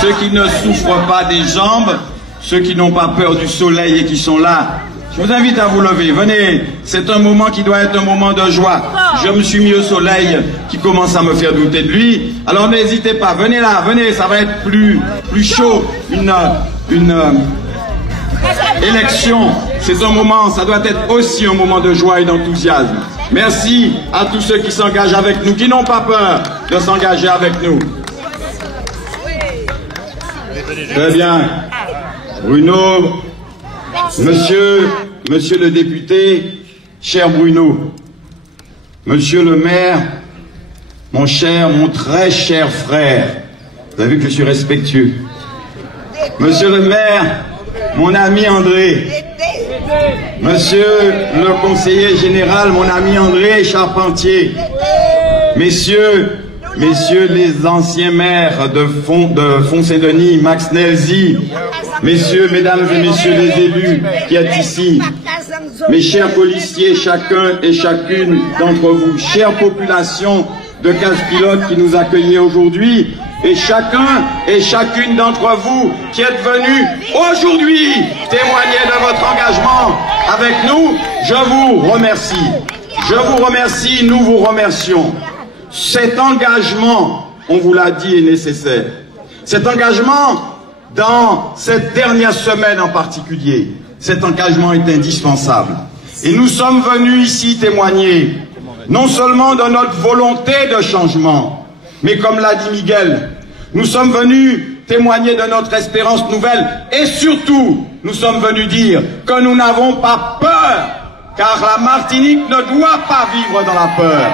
Ceux qui ne souffrent pas des jambes, ceux qui n'ont pas peur du soleil et qui sont là, je vous invite à vous lever. Venez, c'est un moment qui doit être un moment de joie. Je me suis mis au soleil qui commence à me faire douter de lui. Alors n'hésitez pas, venez là, venez, ça va être plus chaud. Une élection, c'est un moment, ça doit être aussi un moment de joie et d'enthousiasme. Merci à tous ceux qui s'engagent avec nous, qui n'ont pas peur de s'engager avec nous. Très bien. Bruno, monsieur le député, cher Bruno, monsieur le maire, mon très cher frère, vous avez vu que je suis respectueux. Monsieur le maire, mon ami André, monsieur le conseiller général, mon ami André Charpentier, messieurs les anciens maires de Font-Saint-Denis, Max Nelzy, mesdames et messieurs les élus qui êtes ici, mes chers policiers, chacun et chacune d'entre vous, chère population de Casse-Pilote qui nous accueillez aujourd'hui, et chacun et chacune d'entre vous qui êtes venus aujourd'hui témoigner de votre engagement avec nous, je vous remercie. Je vous remercie, nous vous remercions. Cet engagement, on vous l'a dit, est nécessaire. Cet engagement, dans cette dernière semaine en particulier, cet engagement est indispensable. Et nous sommes venus ici témoigner, non seulement de notre volonté de changement, mais comme l'a dit Miguel, nous sommes venus témoigner de notre espérance nouvelle et surtout, nous sommes venus dire que nous n'avons pas peur, car la Martinique ne doit pas vivre dans la peur.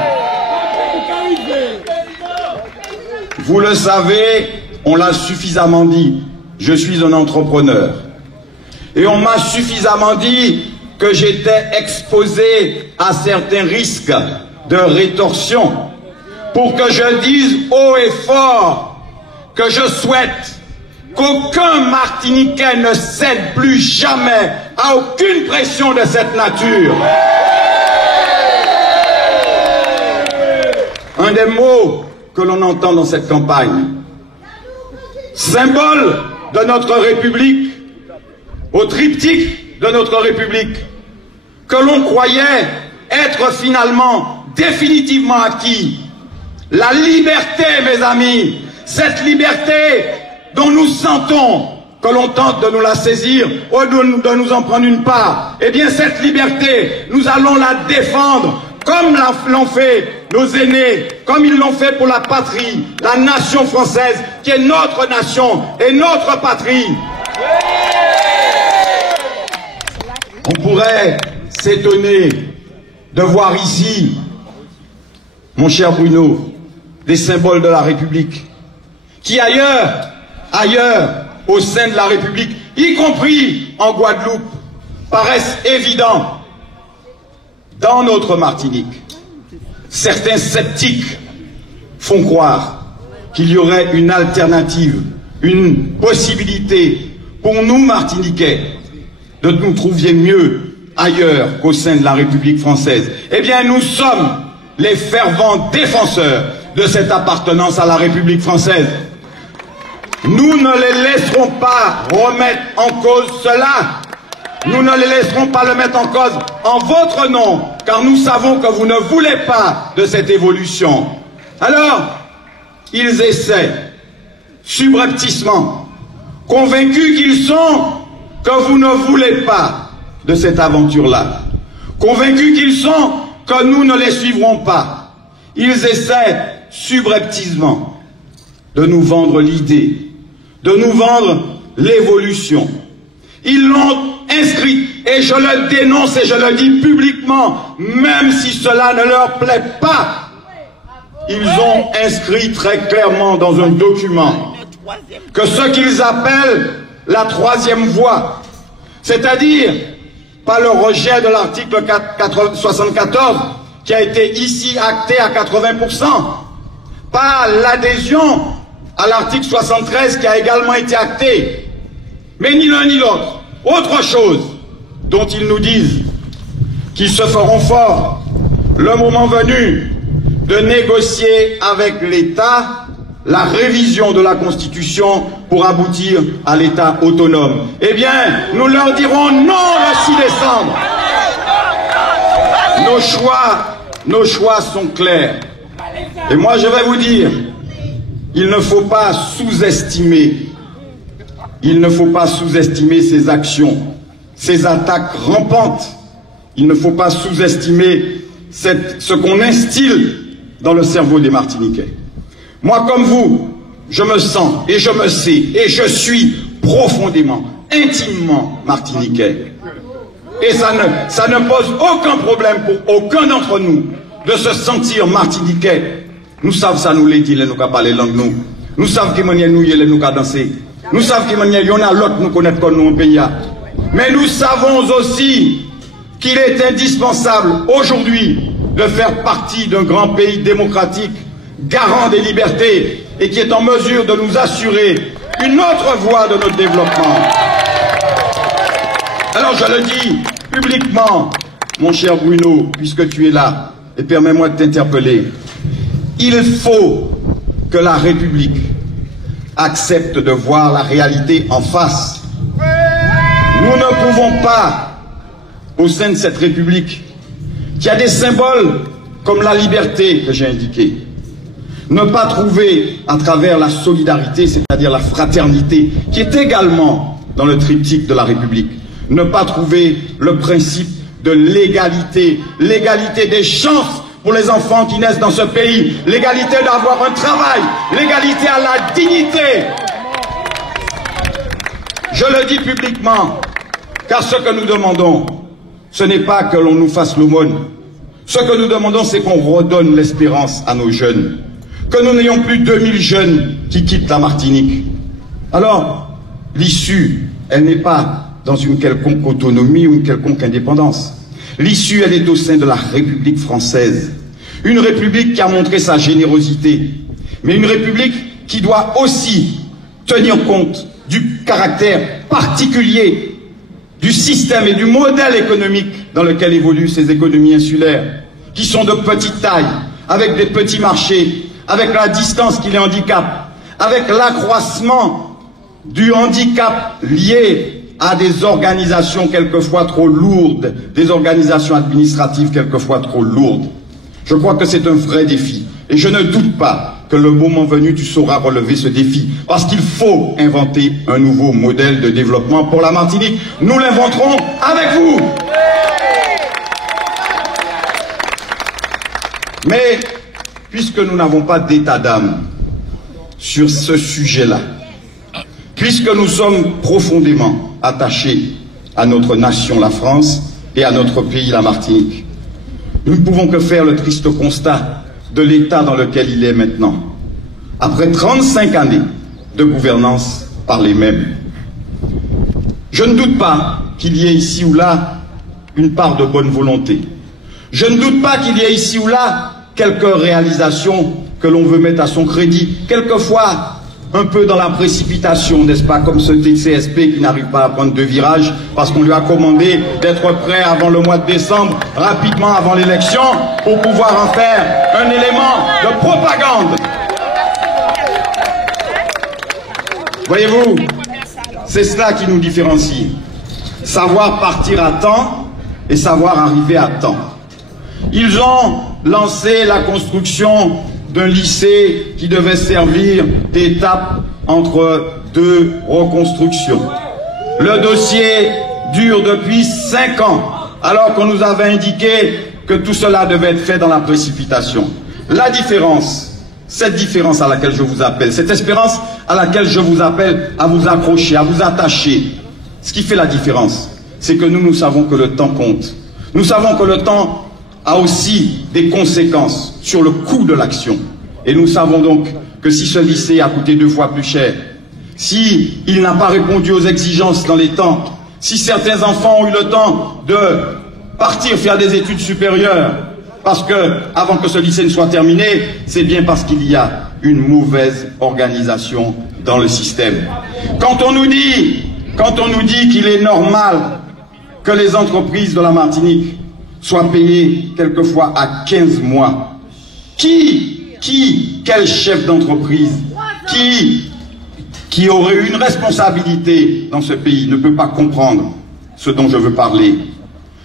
Vous le savez, on l'a suffisamment dit, je suis un entrepreneur. Et on m'a suffisamment dit que j'étais exposé à certains risques de rétorsion pour que je dise haut et fort que je souhaite qu'aucun Martiniquais ne cède plus jamais à aucune pression de cette nature. Un des mots que l'on entend dans cette campagne, symbole de notre République, au triptyque de notre République, que l'on croyait être finalement définitivement acquis. La liberté, mes amis, cette liberté dont nous sentons que l'on tente de nous la saisir ou de nous en prendre une part, eh bien cette liberté, nous allons la défendre comme l'ont fait nos aînés, comme ils l'ont fait pour la patrie, la nation française, qui est notre nation et notre patrie. On pourrait s'étonner de voir ici, mon cher Bruno, des symboles de la République, qui ailleurs, au sein de la République, y compris en Guadeloupe, paraissent évidents. Dans notre Martinique, certains sceptiques font croire qu'il y aurait une alternative, une possibilité pour nous Martiniquais de nous trouver mieux ailleurs qu'au sein de la République française. Eh bien, nous sommes les fervents défenseurs de cette appartenance à la République française. Nous ne les laisserons pas remettre en cause cela. Nous ne les laisserons pas le mettre en cause en votre nom, car nous savons que vous ne voulez pas de cette évolution. Alors, ils essaient, subrepticement, convaincus qu'ils sont, que vous ne voulez pas de cette aventure-là. Convaincus qu'ils sont, que nous ne les suivrons pas. Ils essaient, subrepticement, de nous vendre l'idée, de nous vendre l'évolution. Ils l'ont inscrit, et je le dénonce et je le dis publiquement, même si cela ne leur plaît pas. Ils ont inscrit très clairement dans un document que ce qu'ils appellent la troisième voie, c'est-à-dire pas le rejet de l'article 74 qui a été ici acté à 80%, pas l'adhésion à l'article 73 qui a également été acté, mais ni l'un ni l'autre. Autre chose dont ils nous disent qu'ils se feront forts le moment venu de négocier avec l'État la révision de la Constitution pour aboutir à l'État autonome. Eh bien, nous leur dirons non le 6 décembre. Nos choix sont clairs. Et moi, je vais vous dire, il ne faut pas sous-estimer ces actions, ces attaques rampantes. Il ne faut pas sous-estimer ce qu'on instille dans le cerveau des Martiniquais. Moi, comme vous, je me sens et je me sais et je suis profondément, intimement Martiniquais. Et ça ne pose aucun problème pour aucun d'entre nous de se sentir Martiniquais. Nous savons ça, nous les dit, nous qu'à parler langue nous. Nous savons qu'il y a nous qu'à danser. Nous savons qu'il y en a l'autre nous connaître comme nous au pays. Mais nous savons aussi qu'il est indispensable aujourd'hui de faire partie d'un grand pays démocratique, garant des libertés et qui est en mesure de nous assurer une autre voie de notre développement. Alors je le dis publiquement, mon cher Bruno, puisque tu es là, et permets-moi de t'interpeller. Il faut que la République accepte de voir la réalité en face. Nous ne pouvons pas, au sein de cette République, qui a des symboles comme la liberté que j'ai indiqué, ne pas trouver à travers la solidarité, c'est-à-dire la fraternité, qui est également dans le triptyque de la République, ne pas trouver le principe de l'égalité, l'égalité des chances pour les enfants qui naissent dans ce pays, l'égalité d'avoir un travail, l'égalité à la dignité. Je le dis publiquement, car ce que nous demandons, ce n'est pas que l'on nous fasse l'aumône. Ce que nous demandons, c'est qu'on redonne l'espérance à nos jeunes, que nous n'ayons plus 2000 jeunes qui quittent la Martinique. Alors, l'issue, elle n'est pas dans une quelconque autonomie ou une quelconque indépendance. L'issue, elle est au sein de la République française. Une République qui a montré sa générosité, mais une République qui doit aussi tenir compte du caractère particulier du système et du modèle économique dans lequel évoluent ces économies insulaires, qui sont de petite taille, avec des petits marchés, avec la distance qui les handicape, avec l'accroissement du handicap lié à des organisations quelquefois trop lourdes, des organisations administratives quelquefois trop lourdes. Je crois que c'est un vrai défi. Et je ne doute pas que le moment venu, tu sauras relever ce défi. Parce qu'il faut inventer un nouveau modèle de développement pour la Martinique. Nous l'inventerons avec vous. Mais, puisque nous n'avons pas d'état d'âme sur ce sujet-là, puisque nous sommes profondément attachés à notre nation, la France, et à notre pays, la Martinique, nous ne pouvons que faire le triste constat de l'état dans lequel il est maintenant, après 35 années de gouvernance par les mêmes. Je ne doute pas qu'il y ait ici ou là une part de bonne volonté. Je ne doute pas qu'il y ait ici ou là quelques réalisations que l'on veut mettre à son crédit, quelquefois un peu dans la précipitation, n'est-ce pas, comme ce TCSP qui n'arrive pas à prendre de virage parce qu'on lui a commandé d'être prêt avant le mois de décembre, rapidement avant l'élection, pour pouvoir en faire un élément de propagande. Voyez-vous, c'est cela qui nous différencie. Savoir partir à temps et savoir arriver à temps. Ils ont lancé la construction d'un lycée qui devait servir d'étape entre deux reconstructions. Le dossier dure depuis 5 ans, alors qu'on nous avait indiqué que tout cela devait être fait dans la précipitation. La différence, cette différence à laquelle je vous appelle, cette espérance à laquelle je vous appelle à vous accrocher, à vous attacher, ce qui fait la différence, c'est que nous savons que le temps compte. Nous savons que le temps a aussi des conséquences sur le coût de l'action. Et nous savons donc que si ce lycée a coûté 2 fois plus cher, si il n'a pas répondu aux exigences dans les temps, si certains enfants ont eu le temps de partir faire des études supérieures, parce que avant que ce lycée ne soit terminé, c'est bien parce qu'il y a une mauvaise organisation dans le système. Quand on nous dit qu'il est normal que les entreprises de la Martinique soient payées quelquefois à 15 mois, quel chef d'entreprise qui aurait une responsabilité dans ce pays ne peut pas comprendre ce dont je veux parler?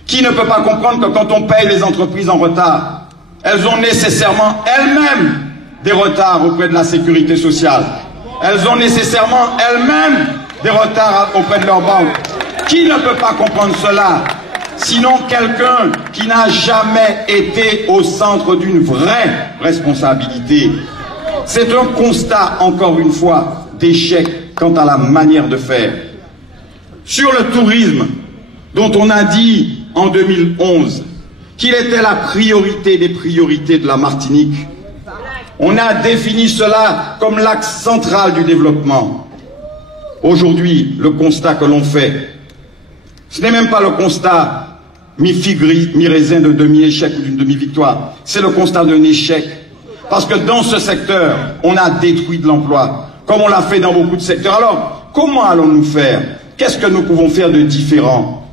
Qui ne peut pas comprendre que quand on paye les entreprises en retard, elles ont nécessairement elles-mêmes des retards auprès de la sécurité sociale. Elles ont nécessairement elles-mêmes des retards auprès de leurs banques. Qui ne peut pas comprendre cela? Sinon quelqu'un qui n'a jamais été au centre d'une vraie responsabilité. C'est un constat, encore une fois, d'échec quant à la manière de faire. Sur le tourisme, dont on a dit en 2011 qu'il était la priorité des priorités de la Martinique, on a défini cela comme l'axe central du développement. Aujourd'hui, le constat que l'on fait, ce n'est même pas le constat mi-figue, mi-raisin de demi-échec ou d'une demi-victoire. C'est le constat d'un échec. Parce que dans ce secteur, on a détruit de l'emploi, comme on l'a fait dans beaucoup de secteurs. Alors, comment allons-nous faire? Qu'est-ce que nous pouvons faire de différent?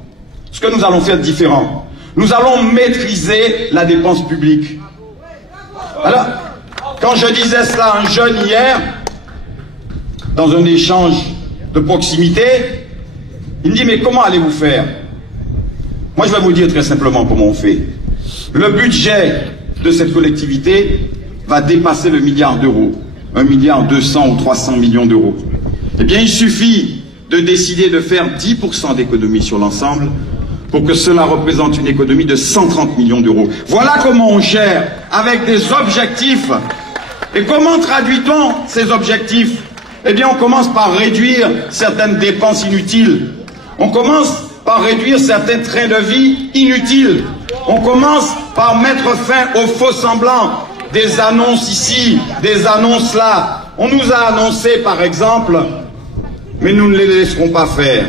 Ce que nous allons faire de différent, nous allons maîtriser la dépense publique. Alors, quand je disais cela à un jeune hier, dans un échange de proximité, il me dit, mais comment allez-vous faire? Moi, je vais vous dire très simplement comment on fait. Le budget de cette collectivité va dépasser le milliard d'euros. 1,2 milliard ou 300 millions d'euros. Eh bien, il suffit de décider de faire 10% d'économie sur l'ensemble pour que cela représente une économie de 130 millions d'euros. Voilà comment on gère avec des objectifs. Et comment traduit-on ces objectifs? Eh bien, on commence par réduire certaines dépenses inutiles. On commence par réduire certains trains de vie inutiles. On commence par mettre fin aux faux semblants. Des annonces ici, des annonces là. On nous a annoncé, par exemple, mais nous ne les laisserons pas faire.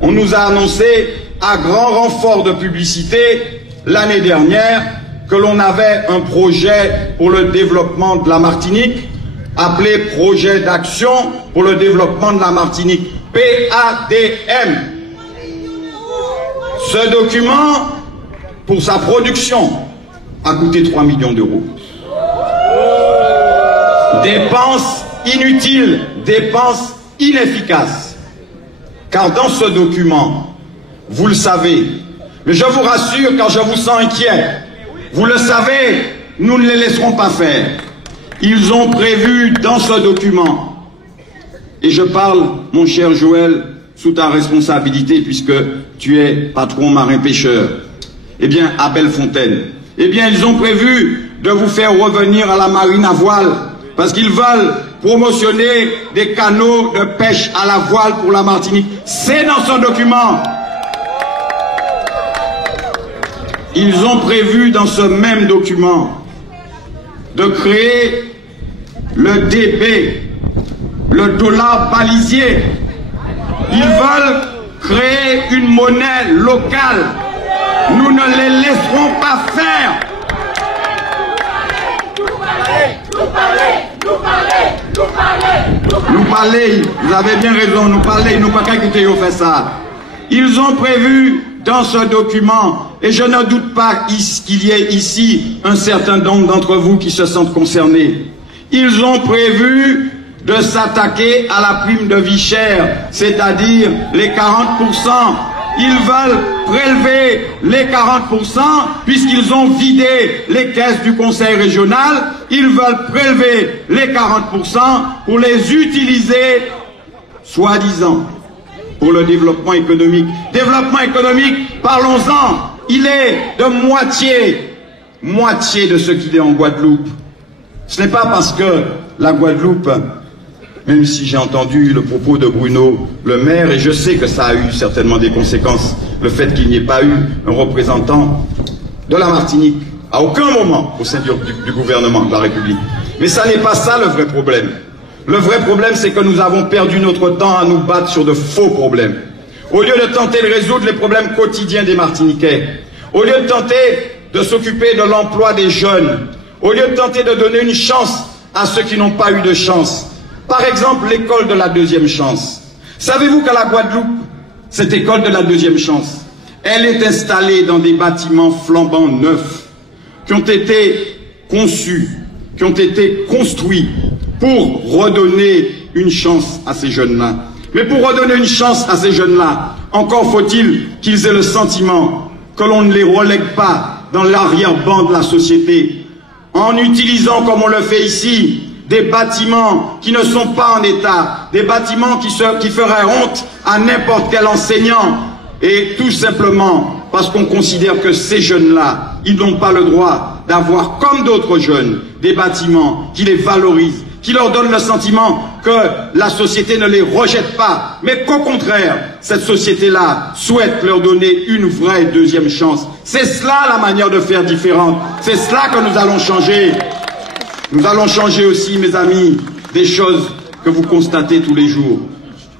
On nous a annoncé, à grand renfort de publicité, l'année dernière, que l'on avait un projet pour le développement de la Martinique, appelé Projet d'action pour le développement de la Martinique, PADM. Ce document, pour sa production, a coûté 3 millions d'euros. Dépenses inutiles, dépenses inefficaces. Car dans ce document, vous le savez, mais je vous rassure car je vous sens inquiet, vous le savez, nous ne les laisserons pas faire. Ils ont prévu dans ce document, et je parle, mon cher Joël, sous ta responsabilité, puisque tu es patron marin-pêcheur, eh bien, à Bellefontaine, eh bien, ils ont prévu de vous faire revenir à la marine à voile, parce qu'ils veulent promotionner des canaux de pêche à la voile pour la Martinique. C'est dans ce document. Ils ont prévu dans ce même document de créer le DB, le dollar balisier. Ils veulent créer une monnaie locale. Nous ne les laisserons pas faire. Nous parler, vous avez bien raison, nous parler, nous pas qu'écouter au fait ça. Ils ont prévu dans ce document, et je ne doute pas qu'il y ait ici un certain nombre d'entre vous qui se sentent concernés. Ils ont prévu de s'attaquer à la prime de vie chère, c'est-à-dire les 40%. Ils veulent prélever les 40% puisqu'ils ont vidé les caisses du conseil régional. Ils veulent prélever les 40% pour les utiliser, soi-disant, pour le développement économique. Développement économique, parlons-en. Il est de moitié de ce qu'il est en Guadeloupe. Ce n'est pas parce que la Guadeloupe, même si j'ai entendu le propos de Bruno le maire, et je sais que ça a eu certainement des conséquences, le fait qu'il n'y ait pas eu un représentant de la Martinique à aucun moment au sein du gouvernement de la République. Mais ça n'est pas ça le vrai problème. Le vrai problème, c'est que nous avons perdu notre temps à nous battre sur de faux problèmes. Au lieu de tenter de résoudre les problèmes quotidiens des Martiniquais, au lieu de tenter de s'occuper de l'emploi des jeunes, au lieu de tenter de donner une chance à ceux qui n'ont pas eu de chance. Par exemple, l'école de la deuxième chance. Savez-vous qu'à la Guadeloupe, cette école de la deuxième chance, elle est installée dans des bâtiments flambant neufs, qui ont été conçus, qui ont été construits pour redonner une chance à ces jeunes-là. Mais pour redonner une chance à ces jeunes-là, encore faut-il qu'ils aient le sentiment que l'on ne les relègue pas dans l'arrière-ban de la société, en utilisant, comme on le fait ici, des bâtiments qui ne sont pas en état, des bâtiments qui feraient honte à n'importe quel enseignant, et tout simplement parce qu'on considère que ces jeunes-là, ils n'ont pas le droit d'avoir, comme d'autres jeunes, des bâtiments qui les valorisent, qui leur donnent le sentiment que la société ne les rejette pas, mais qu'au contraire, cette société-là souhaite leur donner une vraie deuxième chance. C'est cela la manière de faire différente, c'est cela que nous allons changer. Nous allons changer aussi, mes amis, des choses que vous constatez tous les jours.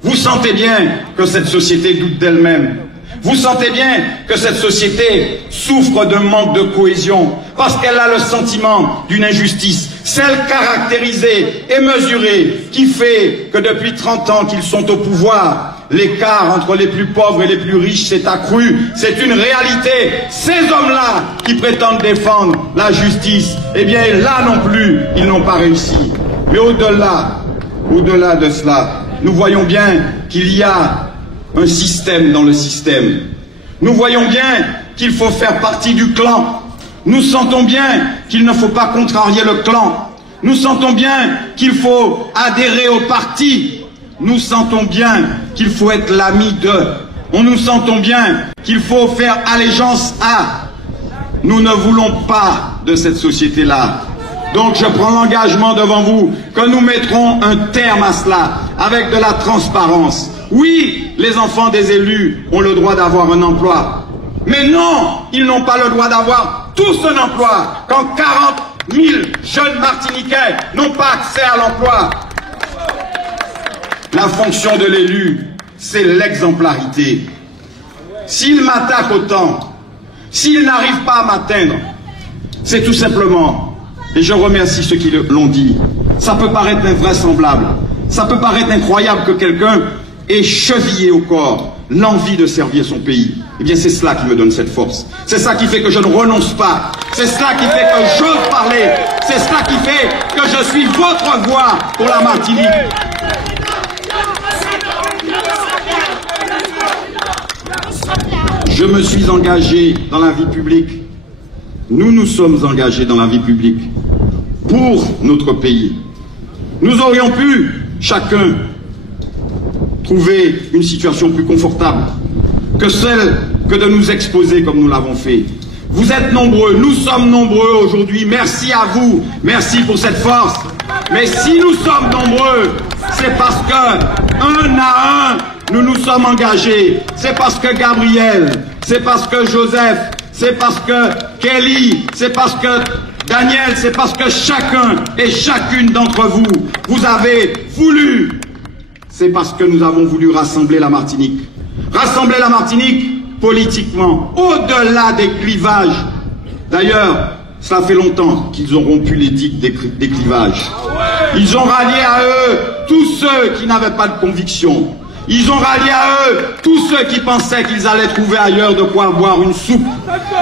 Vous sentez bien que cette société doute d'elle-même. Vous sentez bien que cette société souffre d'un manque de cohésion parce qu'elle a le sentiment d'une injustice, celle caractérisée et mesurée qui fait que depuis 30 ans qu'ils sont au pouvoir, l'écart entre les plus pauvres et les plus riches s'est accru. C'est une réalité. Ces hommes-là qui prétendent défendre la justice, eh bien là non plus, ils n'ont pas réussi. Mais au-delà de cela, nous voyons bien qu'il y a un système dans le système. Nous voyons bien qu'il faut faire partie du clan. Nous sentons bien qu'il ne faut pas contrarier le clan. Nous sentons bien qu'il faut adhérer au parti. Nous sentons bien qu'il faut être l'ami de. nous sentons bien qu'il faut faire allégeance à. Nous ne voulons pas de cette société-là. Donc je prends l'engagement devant vous que nous mettrons un terme à cela avec de la transparence. Oui, les enfants des élus ont le droit d'avoir un emploi. Mais non, ils n'ont pas le droit d'avoir tous un emploi quand 40 000 jeunes Martiniquais n'ont pas accès à l'emploi. La fonction de l'élu, c'est l'exemplarité. S'il m'attaque autant, s'il n'arrive pas à m'atteindre, c'est tout simplement, et je remercie ceux qui l'ont dit, ça peut paraître invraisemblable, ça peut paraître incroyable que quelqu'un ait chevillé au corps l'envie de servir son pays. Eh bien, c'est cela qui me donne cette force. C'est ça qui fait que je ne renonce pas. C'est cela qui fait que j'ose parler. C'est cela qui fait que je suis votre voix pour la Martinique. Je me suis engagé dans la vie publique. Nous nous sommes engagés dans la vie publique pour notre pays. Nous aurions pu, chacun, trouver une situation plus confortable que celle que de nous exposer comme nous l'avons fait. Vous êtes nombreux, nous sommes nombreux aujourd'hui. Merci à vous, merci pour cette force. Mais si nous sommes nombreux, c'est parce que, un à un, nous nous sommes engagés. C'est parce que Gabriel, c'est parce que Joseph, c'est parce que Kelly, c'est parce que Daniel, c'est parce que chacun et chacune d'entre vous, vous avez voulu. C'est parce que nous avons voulu rassembler la Martinique. Rassembler la Martinique politiquement, au-delà des clivages. D'ailleurs, cela fait longtemps qu'ils ont rompu l'éthique des clivages. Ils ont rallié à eux tous ceux qui n'avaient pas de conviction. Ils ont rallié à eux tous ceux qui pensaient qu'ils allaient trouver ailleurs de quoi boire une soupe.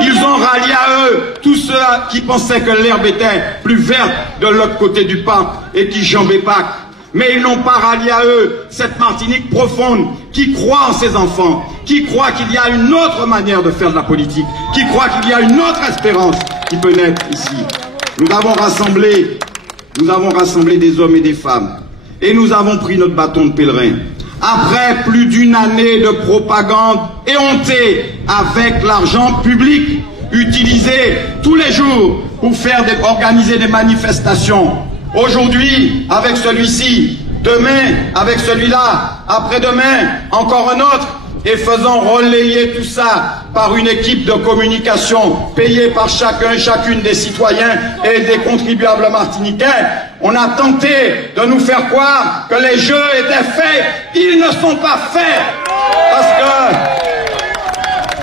Ils ont rallié à eux tous ceux qui pensaient que l'herbe était plus verte de l'autre côté du parc et qui jambaient Pâques. Mais ils n'ont pas rallié à eux cette Martinique profonde qui croit en ses enfants, qui croit qu'il y a une autre manière de faire de la politique, qui croit qu'il y a une autre espérance qui peut naître ici. Nous avons rassemblé des hommes et des femmes et nous avons pris notre bâton de pèlerin. Après plus d'une année de propagande éhontée avec l'argent public utilisé tous les jours pour organiser des manifestations. Aujourd'hui, avec celui-ci, demain, avec celui-là, après-demain, encore un autre, et faisant relayer tout ça par une équipe de communication payée par chacun et chacune des citoyens et des contribuables martiniquais, on a tenté de nous faire croire que les jeux étaient faits. Ils ne sont pas faits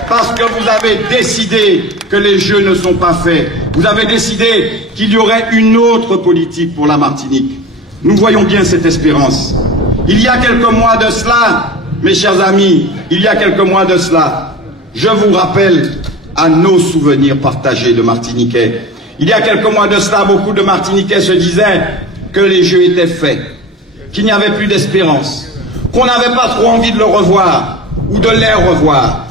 parce que vous avez décidé que les jeux ne sont pas faits. Vous avez décidé qu'il y aurait une autre politique pour la Martinique. Nous voyons bien cette espérance. Il y a quelques mois de cela, mes chers amis, il y a quelques mois de cela, je vous rappelle à nos souvenirs partagés de Martiniquais. Il y a quelques mois de cela, beaucoup de Martiniquais se disaient que les jeux étaient faits, qu'il n'y avait plus d'espérance, qu'on n'avait pas trop envie de le revoir ou de les revoir,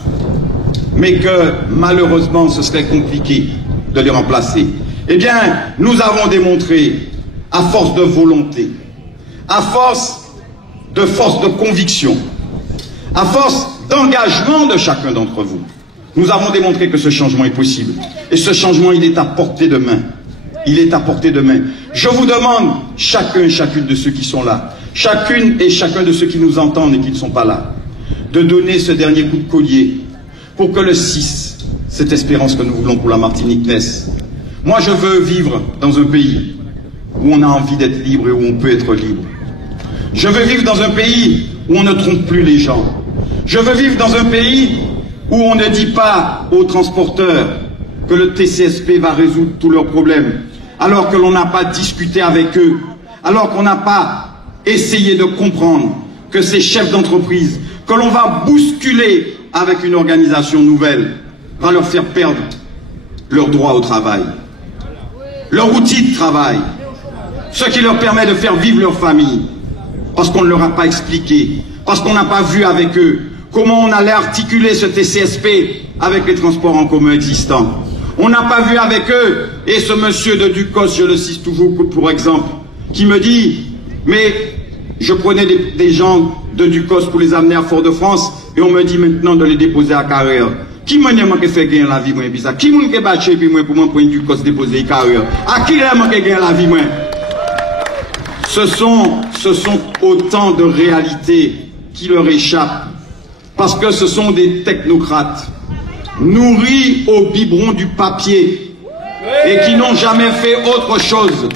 mais que malheureusement ce serait compliqué de les remplacer. Eh bien, nous avons démontré, à force de volonté, à force de conviction, à force d'engagement de chacun d'entre vous, nous avons démontré que ce changement est possible. Et ce changement, il est à portée de main. Il est à portée de main. Je vous demande, chacun et chacune de ceux qui sont là, chacune et chacun de ceux qui nous entendent et qui ne sont pas là, de donner ce dernier coup de collier pour que le 6, cette espérance que nous voulons pour la Martinique, naisse. Moi, je veux vivre dans un pays où on a envie d'être libre et où on peut être libre. Je veux vivre dans un pays où on ne trompe plus les gens. Je veux vivre dans un pays où on ne dit pas aux transporteurs que le TCSP va résoudre tous leurs problèmes, alors que l'on n'a pas discuté avec eux, alors qu'on n'a pas essayé de comprendre que ces chefs d'entreprise, que l'on va bousculer avec une organisation nouvelle, va leur faire perdre leur droit au travail, leur outil de travail, ce qui leur permet de faire vivre leur famille, parce qu'on ne leur a pas expliqué, parce qu'on n'a pas vu avec eux comment on allait articuler ce TCSP avec les transports en commun existants. On n'a pas vu avec eux, et ce monsieur de Ducos, je le cite toujours pour exemple, qui me dit, mais je prenais des gens de Ducos pour les amener à Fort-de-France et on me dit maintenant de les déposer à Carrière. Qui m'a fait gagner la vie, moi, puis ça? Qui m'a fait battre puis moi pour moi prendre Ducos déposer à Carrière? À qui m'a fait gagner la vie, moi? Ce sont autant de réalités qui leur échappent parce que ce sont des technocrates nourris au biberon du papier et qui n'ont jamais fait autre chose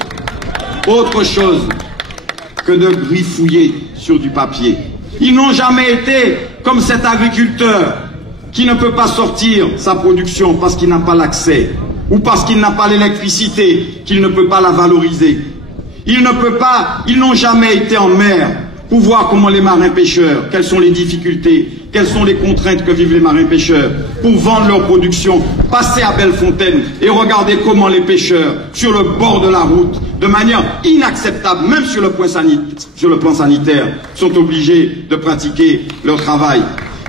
que de griffouiller sur du papier. Ils n'ont jamais été comme cet agriculteur qui ne peut pas sortir sa production parce qu'il n'a pas l'accès ou parce qu'il n'a pas l'électricité, qu'il ne peut pas la valoriser. Ils n'ont jamais été en mer pour voir comment les marins pêcheurs, quelles sont les difficultés, quelles sont les contraintes que vivent les marins pêcheurs pour vendre leur production, passer à Bellefontaine et regarder comment les pêcheurs, sur le bord de la route, de manière inacceptable, même sur le plan sanitaire, sont obligés de pratiquer leur travail.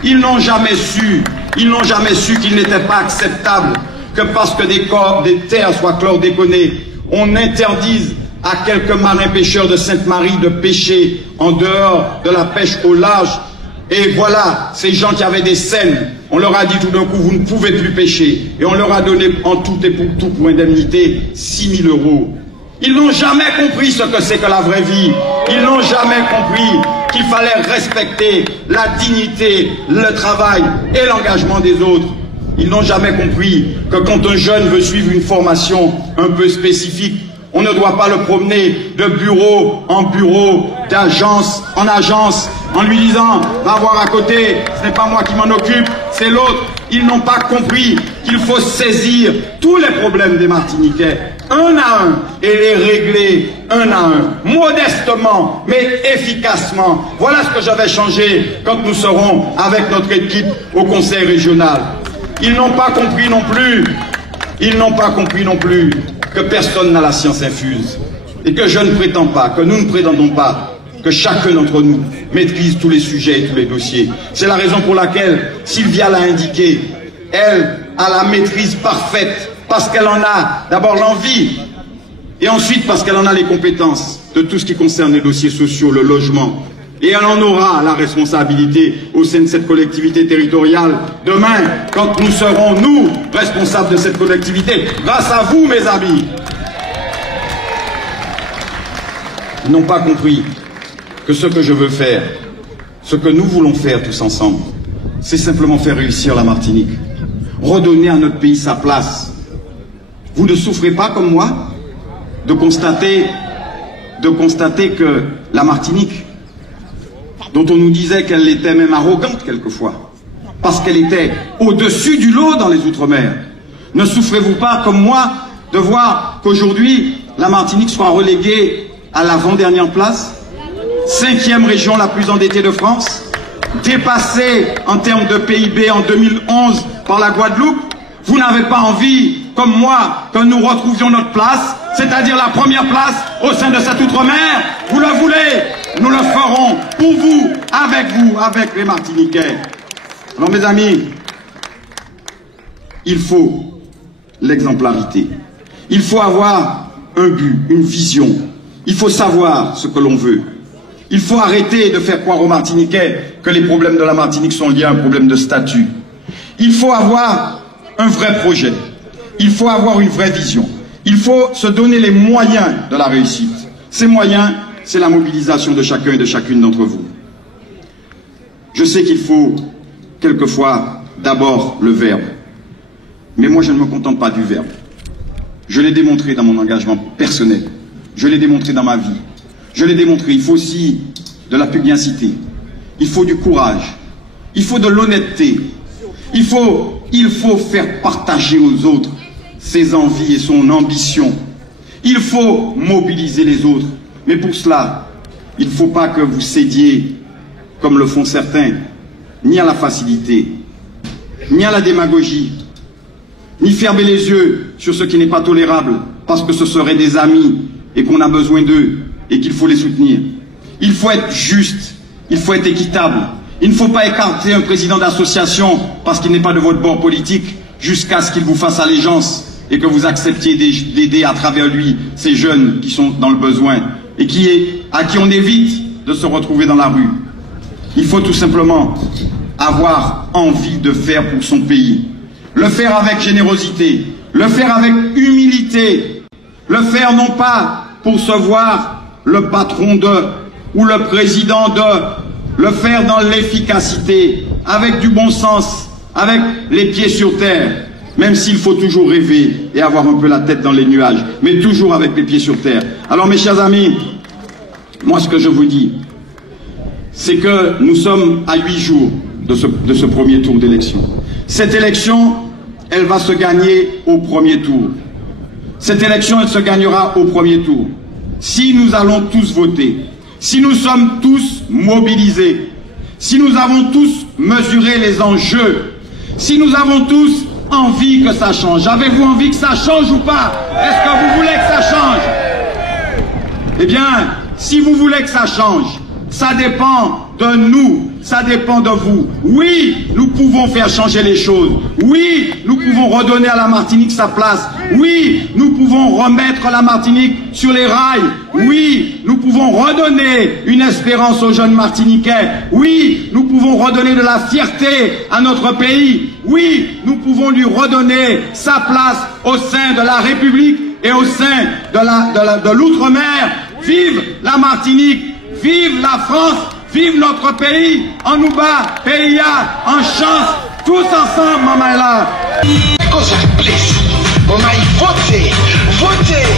Ils n'ont jamais su qu'il n'était pas acceptable que parce que des terres soient chlordéconées, on interdise à quelques marins pêcheurs de Sainte-Marie de pêcher en dehors de la pêche au large. Et voilà, ces gens qui avaient des scènes, on leur a dit tout d'un coup, vous ne pouvez plus pêcher. Et on leur a donné en tout et pour tout, pour indemnité, 6 000 €. Ils n'ont jamais compris ce que c'est que la vraie vie. Ils n'ont jamais compris qu'il fallait respecter la dignité, le travail et l'engagement des autres. Ils n'ont jamais compris que quand un jeune veut suivre une formation un peu spécifique, on ne doit pas le promener de bureau en bureau, d'agence en agence, en lui disant « va voir à côté, ce n'est pas moi qui m'en occupe, c'est l'autre ». Ils n'ont pas compris qu'il faut saisir tous les problèmes des Martiniquais, un à un, et les régler un à un, modestement, mais efficacement. Voilà ce que je vais changer quand nous serons avec notre équipe au Conseil régional. Ils n'ont pas compris non plus que personne n'a la science infuse et que je ne prétends pas, que nous ne prétendons pas que chacun d'entre nous maîtrise tous les sujets et tous les dossiers. C'est la raison pour laquelle Sylvia l'a indiqué, elle a la maîtrise parfaite parce qu'elle en a d'abord l'envie et ensuite parce qu'elle en a les compétences de tout ce qui concerne les dossiers sociaux, le logement. Et elle en aura la responsabilité au sein de cette collectivité territoriale demain, quand nous serons, nous, responsables de cette collectivité, grâce à vous, mes amis. Ils n'ont pas compris que ce que je veux faire, ce que nous voulons faire tous ensemble, c'est simplement faire réussir la Martinique, redonner à notre pays sa place. Vous ne souffrez pas comme moi de constater que la Martinique, dont on nous disait qu'elle était même arrogante quelquefois, parce qu'elle était au-dessus du lot dans les Outre-mer. Ne souffrez-vous pas, comme moi, de voir qu'aujourd'hui, la Martinique soit reléguée à l'avant-dernière place, 5e région la plus endettée de France, dépassée en termes de PIB en 2011 par la Guadeloupe? Vous n'avez pas envie, comme moi, que nous retrouvions notre place, c'est-à-dire la première place au sein de cet Outre-mer? Vous le voulez? Nous le ferons pour vous, avec les Martiniquais. Alors mes amis, il faut l'exemplarité. Il faut avoir un but, une vision. Il faut savoir ce que l'on veut. Il faut arrêter de faire croire aux Martiniquais que les problèmes de la Martinique sont liés à un problème de statut. Il faut avoir un vrai projet. Il faut avoir une vraie vision. Il faut se donner les moyens de la réussite. Ces moyens, c'est la mobilisation de chacun et de chacune d'entre vous. Je sais qu'il faut quelquefois d'abord le verbe. Mais moi, je ne me contente pas du verbe. Je l'ai démontré dans mon engagement personnel. Je l'ai démontré dans ma vie. Je l'ai démontré. Il faut aussi de la pugnacité. Il faut du courage. Il faut de l'honnêteté. Il faut faire partager aux autres ses envies et son ambition. Il faut mobiliser les autres. Mais pour cela, il ne faut pas que vous cédiez, comme le font certains, ni à la facilité, ni à la démagogie, ni fermer les yeux sur ce qui n'est pas tolérable, parce que ce seraient des amis et qu'on a besoin d'eux et qu'il faut les soutenir. Il faut être juste, il faut être équitable. Il ne faut pas écarter un président d'association parce qu'il n'est pas de votre bord politique jusqu'à ce qu'il vous fasse allégeance et que vous acceptiez d'aider à travers lui ces jeunes qui sont dans le besoin et à qui on évite de se retrouver dans la rue. Il faut tout simplement avoir envie de faire pour son pays. Le faire avec générosité, le faire avec humilité, le faire non pas pour se voir le patron de ou le président de, le faire dans l'efficacité, avec du bon sens, avec les pieds sur terre, même s'il faut toujours rêver et avoir un peu la tête dans les nuages, mais toujours avec les pieds sur terre. Alors mes chers amis, moi ce que je vous dis, c'est que nous sommes à 8 jours de ce premier tour d'élection. Cette élection, elle va se gagner au premier tour. Cette élection, elle se gagnera au premier tour. Si nous allons tous voter, si nous sommes tous mobilisés, si nous avons tous mesuré les enjeux, si nous avons tous envie que ça change. Avez-vous envie que ça change ou pas? Est-ce que vous voulez que ça change? Eh bien, si vous voulez que ça change, ça dépend de nous, ça dépend de vous. Oui, nous pouvons faire changer les choses. Oui, nous pouvons redonner à la Martinique sa place. Oui, nous pouvons remettre la Martinique sur les rails. Oui, nous pouvons redonner une espérance aux jeunes Martiniquais. Oui, nous pouvons redonner de la fierté à notre pays. Oui, nous pouvons lui redonner sa place au sein de la République et au sein de l'outre-mer. Vive la Martinique! Vive la France, vive notre pays, en nous bat, PIA, en chance, tous ensemble, maman est là. Voter, voter.